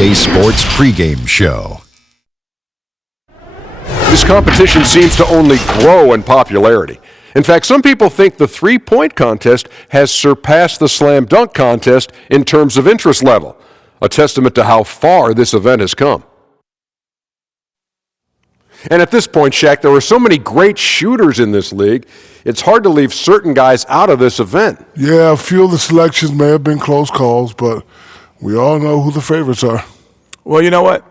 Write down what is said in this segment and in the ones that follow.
BK Sports pregame show. This competition seems to only grow in popularity. In fact, some people think the three-point contest has surpassed the slam dunk contest in terms of interest level, a testament to how far this event has come. And at this point, Shaq, there are so many great shooters in this league, it's hard to leave certain guys out of this event. Yeah, a few of the selections may have been close calls, but we all know who the favorites are. Well, you know what?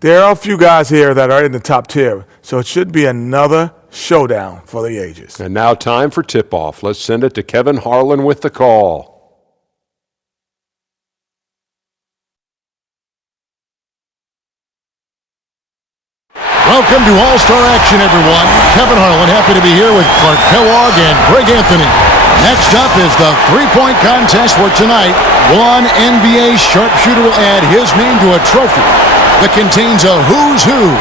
There are a few guys here that are in the top tier, so it should be another showdown for the ages. And now time for tip-off. Let's send it to Kevin Harlan with the call. Welcome to All-Star Action, everyone. Kevin Harlan, happy to be here with Clark Kellogg and Greg Anthony. Next up is the three-point contest where tonight one NBA sharpshooter will add his name to a trophy that contains a who's who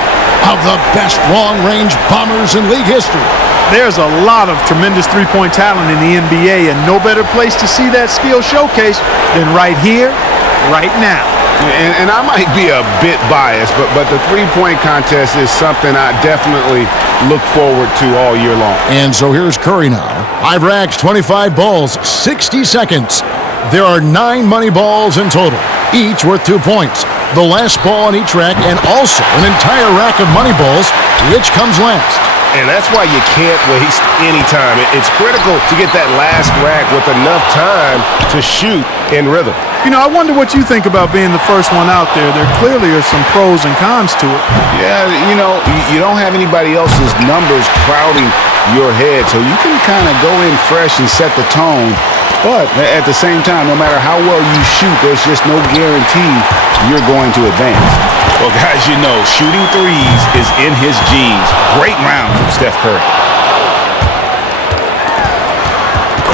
of the best long-range bombers in league history. There's a lot of tremendous three-point talent in the NBA, and no better place to see that skill showcase than right here, right now. And I might be a bit biased, but the three-point contest is something I definitely look forward to all year long. And so here's Curry now. 5 racks, 25 balls, 60 seconds. There are 9 money balls in total, each worth 2 points. The last ball on each rack, and also an entire rack of money balls, which comes last. And that's why you can't waste any time. It's critical to get that last rack with enough time to shoot in rhythm. You know, I wonder what you think about being the first one out there. There clearly are some pros and cons to it. Yeah, you know, you don't have anybody else's numbers crowding your head, so you can kind of go in fresh and set the tone. But at the same time, no matter how well you shoot, there's just no guarantee you're going to advance. Well, guys, you know, shooting threes is in his genes. Great round from Steph Curry.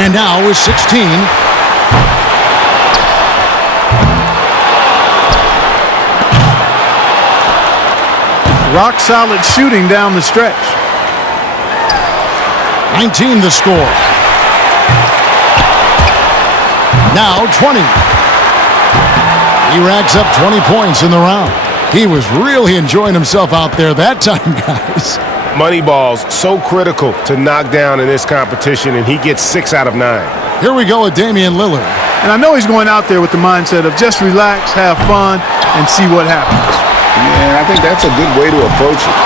And now with 16. Rock solid shooting down the stretch. 19 the score. Now 20. He racks up 20 points in the round. He was really enjoying himself out there that time, guys. Money balls, so critical to knock down in this competition, and he gets 6 out of 9. Here we go with Damian Lillard. And I know he's going out there with the mindset of just relax, have fun, and see what happens. Yeah, I think that's a good way to approach it.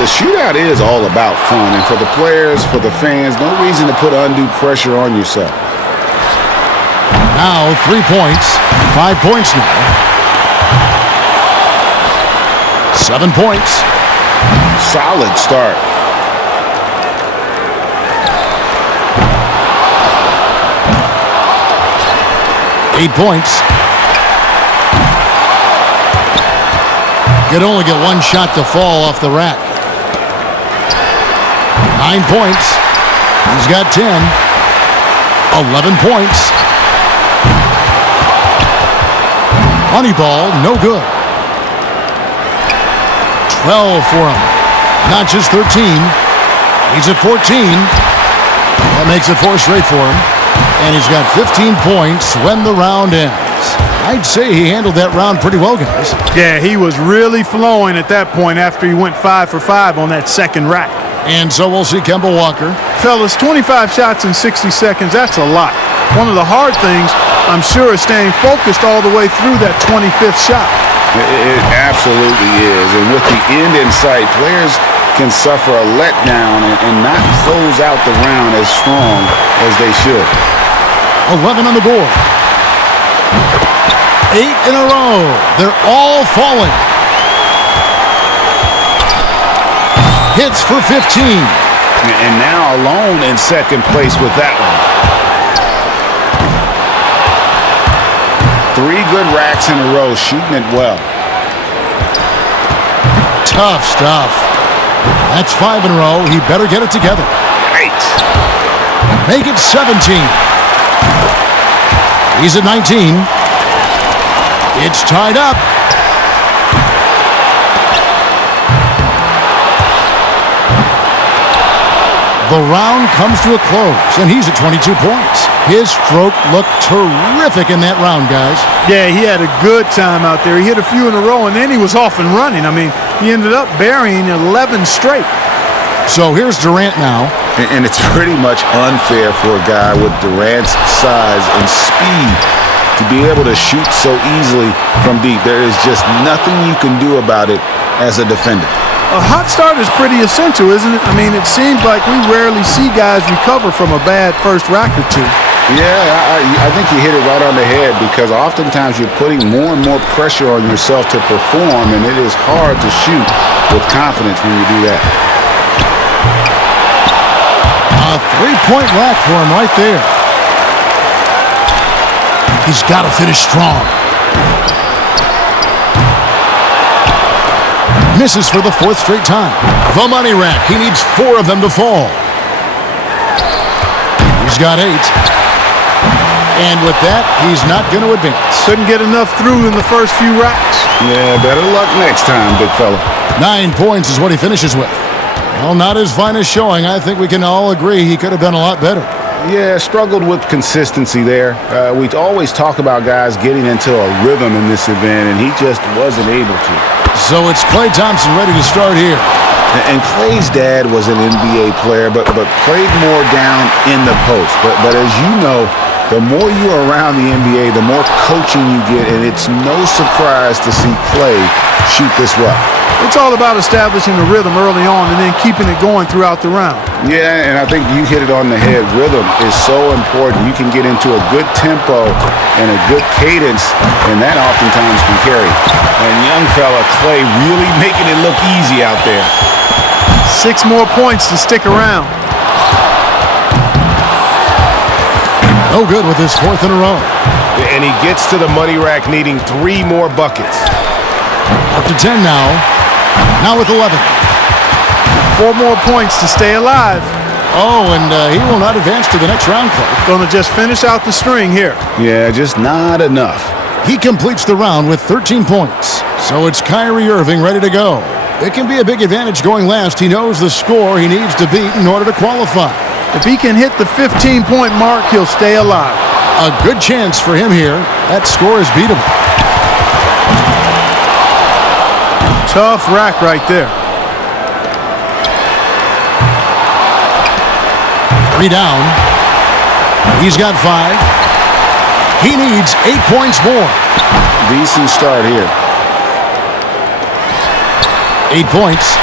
The shootout is all about fun, and for the players, for the fans, no reason to put undue pressure on yourself. Now 3 points, 5 points now. 7 points. Solid start. Eight points. Could only get one shot to fall off the rack. 9 points. He's got 10. 11 points. Money ball, no good. 12 for him. Not just 13. He's at 14. That makes it 4 straight for him. And he's got 15 points when the round ends. I'd say he handled that round pretty well, guys. Yeah, he was really flowing at that point after he went 5 for 5 on that second rack. And so we'll see Kemba Walker. Fellas, 25 shots in 60 seconds, that's a lot. One of the hard things, I'm sure, is staying focused all the way through that 25th shot. It absolutely is. And with the end in sight, players can suffer a letdown and not close out the round as strong as they should. 11 on the board. 8 in a row. They're all falling. Hits for 15. And now alone in second place with that one. 3 good racks in a row, shooting it well. Tough stuff. That's 5 in a row. He better get it together. 8. Make it 17. He's at 19. It's tied up. The round comes to a close, and he's at 22 points. His stroke looked terrific in that round, guys. Yeah, he had a good time out there. He hit a few in a row, and then he was off and running. I mean, he ended up burying 11 straight. So here's Durant now. And it's pretty much unfair for a guy with Durant's size and speed to be able to shoot so easily from deep. There is just nothing you can do about it as a defender. A hot start is pretty essential, isn't it? I mean, it seems like we rarely see guys recover from a bad first rack or two. Yeah, I think you hit it right on the head because oftentimes you're putting more and more pressure on yourself to perform, and it is hard to shoot with confidence when you do that. A three-point rack for him right there. He's got to finish strong. Misses for the fourth straight time. The money rack. He needs 4 of them to fall. He's got 8. And with that, he's not going to advance. Couldn't get enough through in the first few racks. Yeah, better luck next time, big fella. 9 points is what he finishes with. Well, not his finest showing. I think we can all agree he could have done a lot better. Yeah, struggled with consistency there. We always talk about guys getting into a rhythm in this event, and he just wasn't able to. So it's Klay Thompson ready to start here. And Klay's dad was an NBA player, but played more down in the post. But as you know, the more you're around the NBA, the more coaching you get, and it's no surprise to see Klay shoot this well. It's all about establishing the rhythm early on and then keeping it going throughout the round. Yeah, and I think you hit it on the head. Rhythm is so important. You can get into a good tempo and a good cadence, and that oftentimes can carry. And young fella Klay really making it look easy out there. 6 more points to stick around. No good with his 4th in a row. And he gets to the money rack needing 3 more buckets. Up to 10 now. Now with 11. 4 more points to stay alive. Oh, and he will not advance to the next round, Clark. Going to just finish out the string here. Yeah, just not enough. He completes the round with 13 points. So it's Kyrie Irving ready to go. It can be a big advantage going last. He knows the score he needs to beat in order to qualify. If he can hit the 15-point mark, he'll stay alive. A good chance for him here. That score is beatable. Tough rack right there. 3 down. He's got 5. He needs 8 points more. Decent start here. 8 points.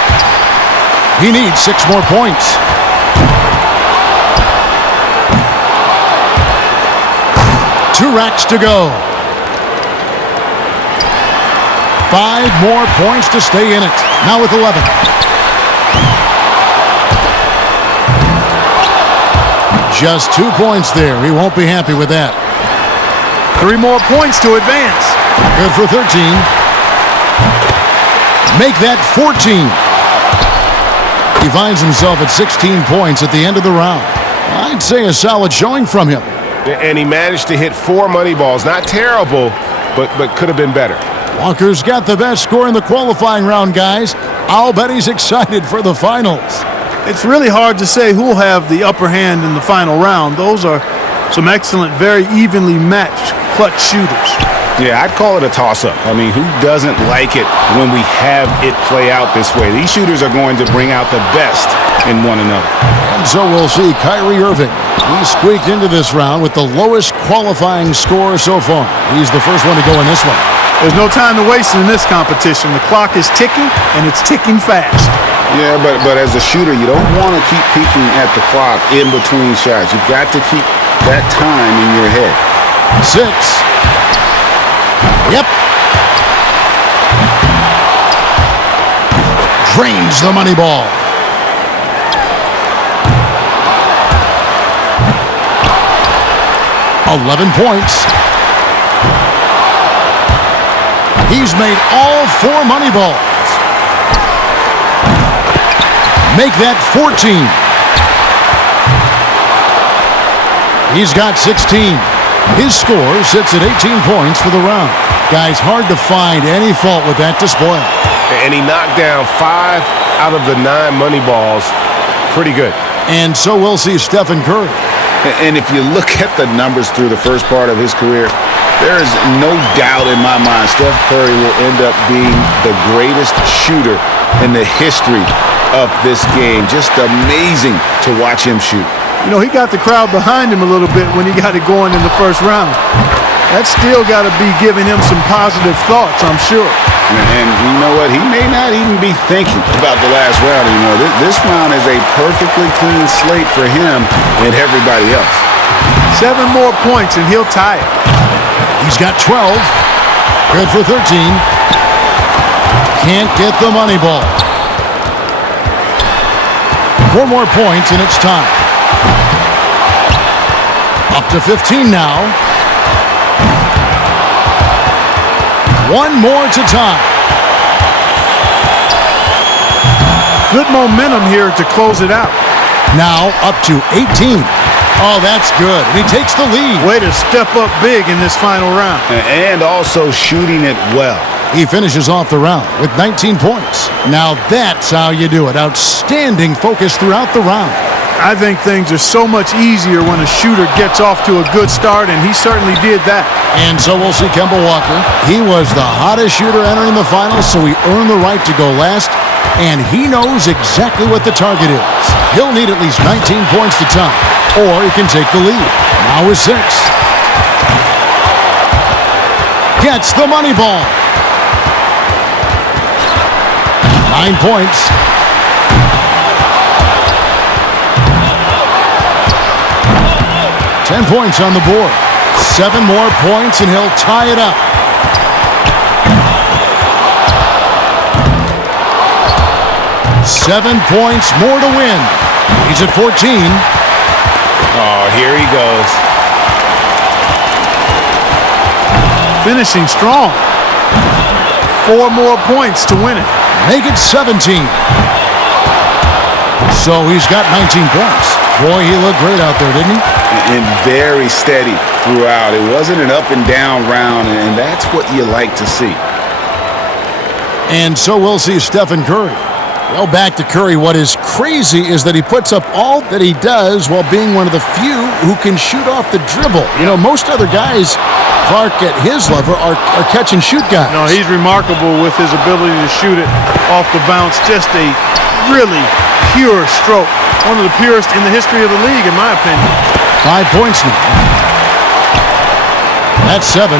He needs 6 more points. Two racks to go. 5 more points to stay in it. Now with 11. Just 2 points there. He won't be happy with that. 3 more points to advance. Good for 13. Make that 14. He finds himself at 16 points at the end of the round. I'd say a solid showing from him. And he managed to hit 4 money balls. Not terrible, but could have been better. Walker's got the best score in the qualifying round, guys. I'll bet he's excited for the finals. It's really hard to say who will have the upper hand in the final round. Those are some excellent, very evenly matched clutch shooters. Yeah, I'd call it a toss-up. I mean, who doesn't like it when we have it play out this way? These shooters are going to bring out the best in one another. And so we'll see Kyrie Irving. He squeaked into this round with the lowest qualifying score so far. He's the first one to go in this one. There's no time to waste in this competition. The clock is ticking, and it's ticking fast. Yeah, but as a shooter, you don't want to keep peeking at the clock in between shots. You've got to keep that time in your head. 6. Yep. Drains the money ball. $11 points. He's made all 4 money balls. Make that 14. He's got 16. His score sits at 18 points for the round. Guys, hard to find any fault with that display. And he knocked down 5 out of the 9 money balls. Pretty good. And so we'll see Stephen Curry. And if you look at the numbers through the first part of his career, there is no doubt in my mind Steph Curry will end up being the greatest shooter in the history of this game. Just amazing to watch him shoot. You know, he got the crowd behind him a little bit when he got it going in the first round. That's still got to be giving him some positive thoughts, I'm sure. And you know what? He may not even be thinking about the last round anymore. This round is a perfectly clean slate for him and everybody else. 7 more points and he'll tie it. He's got 12. Good for 13. Can't get the money ball. 4 more points and it's time. Up to 15 now. 1 more to tie. Good momentum here to close it out. Now up to 18. Oh, that's good. And he takes the lead. Way to step up big in this final round. And also shooting it well. He finishes off the round with 19 points. Now that's how you do it. Outstanding focus throughout the round. I think things are so much easier when a shooter gets off to a good start, and he certainly did that. And so we'll see Kemba Walker. He was the hottest shooter entering the finals, so he earned the right to go last, and he knows exactly what the target is. He'll need at least 19 points to tie, or he can take the lead. Now with 6. Gets the money ball. 9 points. $10 points on the board. 7 more points and he'll tie it up. $7 points more to win. He's at 14. Oh, here he goes. Finishing strong. 4 more points to win it. Make it 17. So he's got 19 points. Boy, he looked great out there, didn't he? And very steady throughout. It wasn't an up and down round, and that's what you like to see. And so we'll see Stephen Curry. Well, back to Curry. What is crazy is that he puts up all that he does while being one of the few who can shoot off the dribble. You know, most other guys, Clark, at his level, are catch and shoot guys. No, he's remarkable with his ability to shoot it off the bounce. Just a really pure stroke. One of the purest in the history of the league, in my opinion. 5 points now. That's 7. 9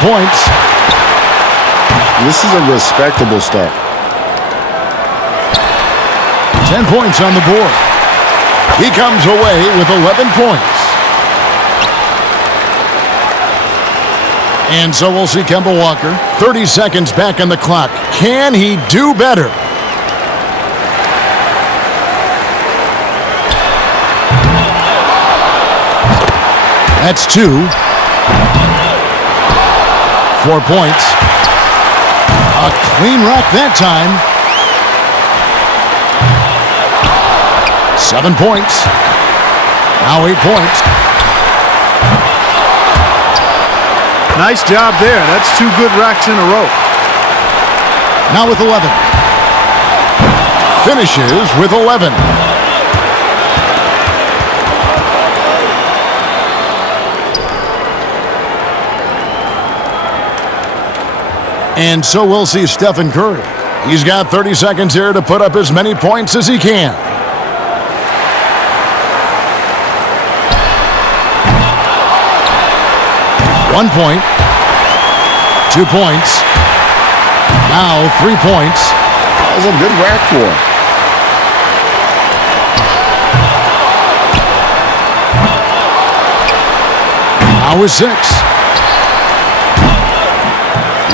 points. This is a respectable start. 10 points on the board. He comes away with 11 points. And so we'll see Kemba Walker. 30 seconds back on the clock. Can he do better? That's 2. 4 points. A clean rack that time. 7 points. Now 8 points. Nice job there. That's 2 good racks in a row. Now with 11. Finishes with 11. And so we'll see Stephen Curry. He's got 30 seconds here to put up as many points as he can. One point. 2 points. Now 3 points. That was a good rack for him. Now with 6.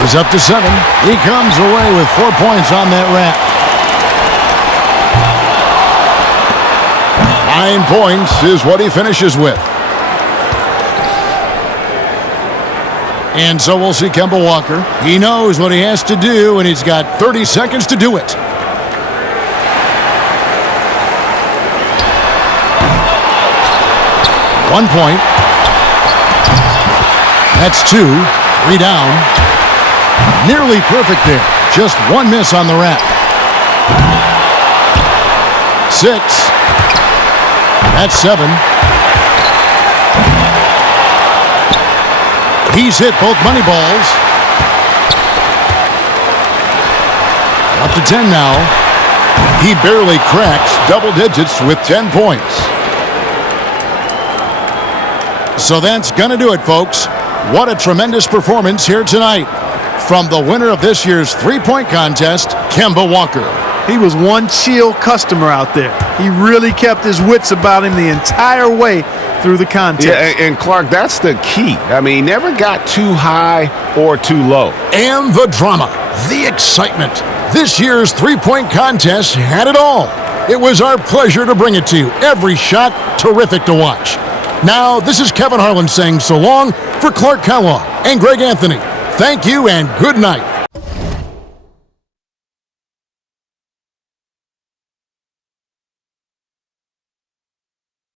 He's up to 7. He comes away with 4 points on that rack. 9 points is what he finishes with. And so we'll see Kemba Walker. He knows what he has to do, and he's got 30 seconds to do it. One point. That's 2. 3 down. Nearly perfect there. Just 1 miss on the rack. 6. That's 7. He's hit both money balls. Up to 10 now. He barely cracks double digits with 10 points. So that's going to do it, folks. What a tremendous performance here tonight from the winner of this year's three-point contest, Kemba Walker. He was one chill customer out there. He really kept his wits about him the entire way through the contest. Yeah, and Clark, that's the key. I mean, he never got too high or too low. And the drama, the excitement. This year's three-point contest had it all. It was our pleasure to bring it to you. Every shot, terrific to watch. Now, this is Kevin Harlan saying so long for Clark Kellogg and Greg Anthony. Thank you and good night.